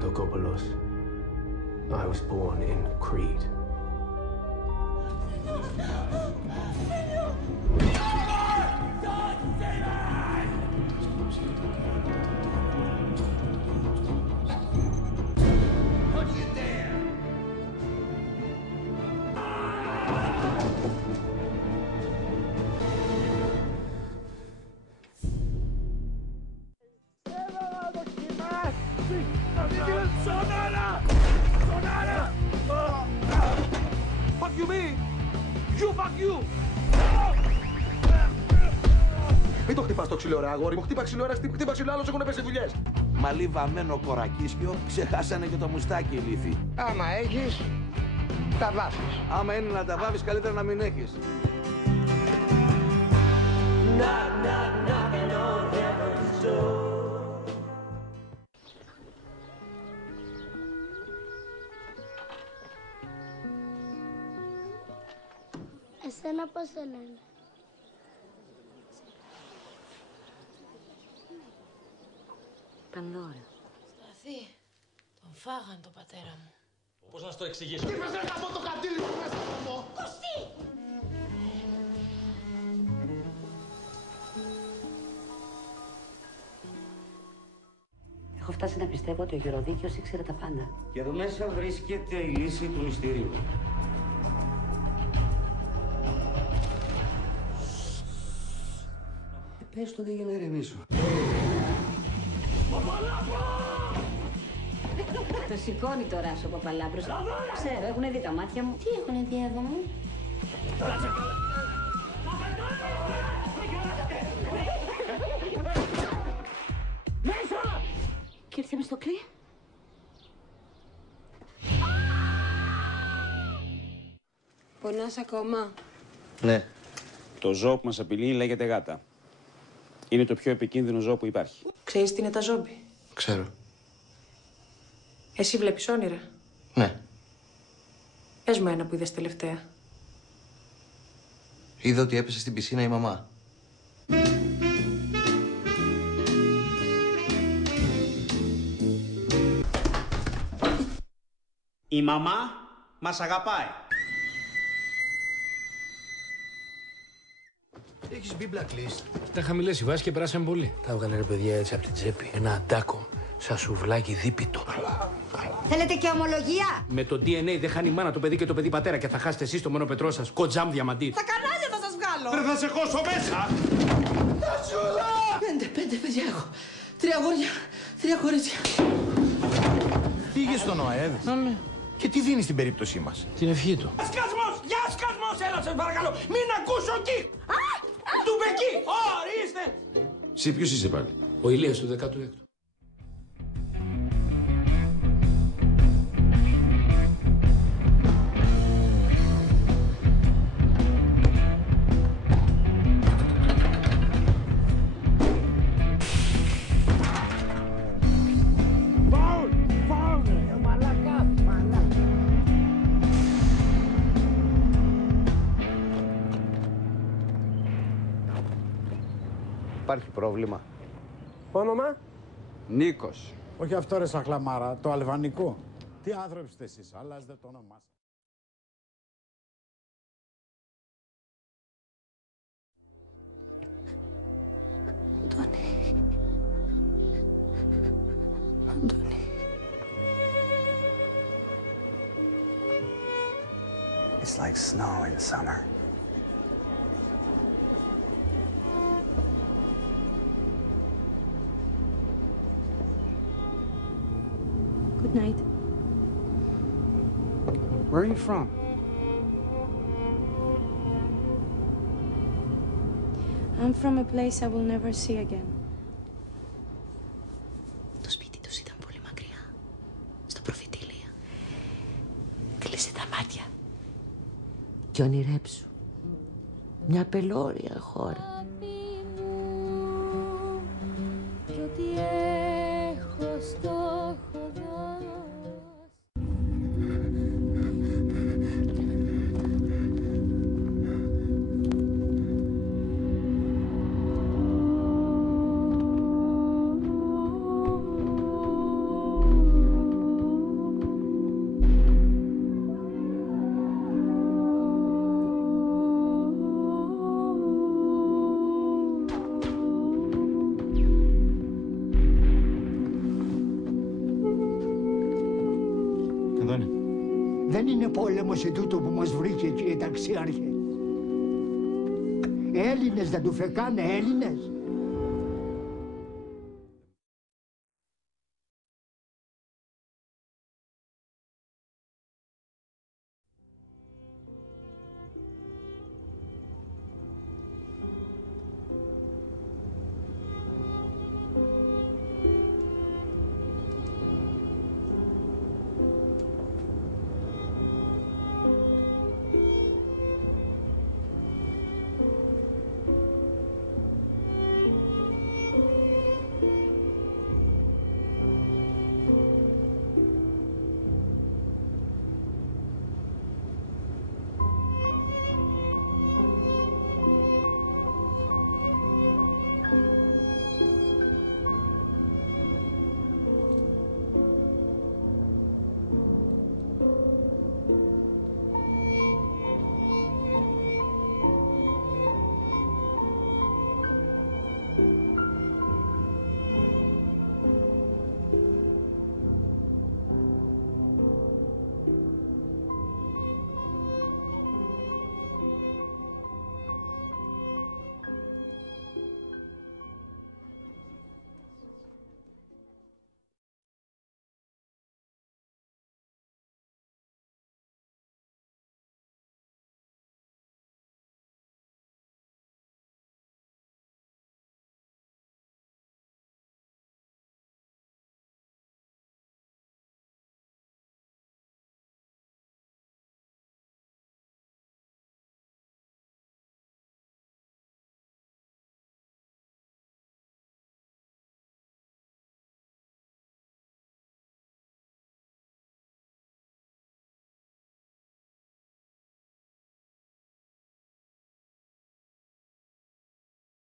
Papadopoulos. I was born in Crete. Μην το χτυπάς το ξυλόρα, αγόρι μου. Χτύπα ξυλόρα, χτύπα ξυλόρα, άλλος έχουν πέσει δουλειές. Μαλλί βαμμένο κορακίσιο, ξεχάσανε και το μουστάκι λύθη. Άμα έχεις, τα βάφεις. Άμα είναι να τα βάφεις, καλύτερα να μην έχεις. Εσένα πώς σε λένε? Πανδώρα. Σταθεί. Τον φάγαν τον πατέρα μου. Πώς να σου το εξηγήσω? Τι μας έκανε από το κατήλι μου μέσα στο βωμό. Κωστή! Έχω φτάσει να πιστεύω ότι ο Γεροδίκιος ήξερε τα πάντα. Και εδώ μέσα βρίσκεται η λύση του μυστηρίου. Πες του, δεν για να ηρεμήσω. Το σηκώνει τώρα ο Παπαλάβρος. Ξέρω, έχουν δει τα μάτια μου. Τι έχουν δει εδώ? Και ήρθε μες στο κλί. Πονάς ακόμα? Ναι. Το ζώο που μας απειλεί λέγεται γάτα. Είναι το πιο επικίνδυνο ζώο που υπάρχει. Ξέρεις τι είναι τα ζόμπι? Ξέρω. Εσύ βλέπεις όνειρα? Ναι. Πες μου ένα που είδες τελευταία. Είδα ότι έπεσε στην πισίνα η μαμά. Η μαμά μας αγαπάει. Έχεις μπει blacklist. Ήταν χαμηλές οι βάσεις και περάσαμε πολύ. Τα έβγανε ρε παιδιά έτσι από την τσέπη. Ένα αντάκο, σαν σουβλάκι δίπιτο. Θέλετε και ομολογία? Με το DNA δεν χάνει η μάνα το παιδί και το παιδί πατέρα και θα χάσετε εσείς το μονοπετρό σας. Κοτζάμ διαμαντή. Τα κανάλια θα σας βγάλω! Δεν θα σε χώσω μέσα! Πέντε παιδιά έχω. 3 αγόρια, 3 κορίτσια. Πήγε στον ΟΑΕΔ. Και τι δίνει στην περίπτωσή μας? Την ευχή του. Σκασμός! Για σκασμός! Έλα σε παρακαλώ! Μην ακούσω εκεί! Του εκεί! Ορίστε! Εσύ ποιος είσαι πάλι? Ο Ηλίας του 16ου. Υπάρχει πρόβλημα. Όνομα? Νίκος. Όχι αυτό ρε σαχλαμάρα, το αλβανικό. Τι άνθρωποι είστε εσείς, αλλάζετε το όνομά σας. It's like snow in summer. Good night. Where are you from? I'm from a place I will never see again. Το σπίτι τους ήταν πολύ μακριά. Στο προφητήλιο. Κλείσε τα μάτια. Κι ονειρέψου. Μια πελώρια χώρα. όμως ετούτο που μας βρήκε, κύριε ταξιάρχε? Έλληνες δεν του φεκάνε, Έλληνες?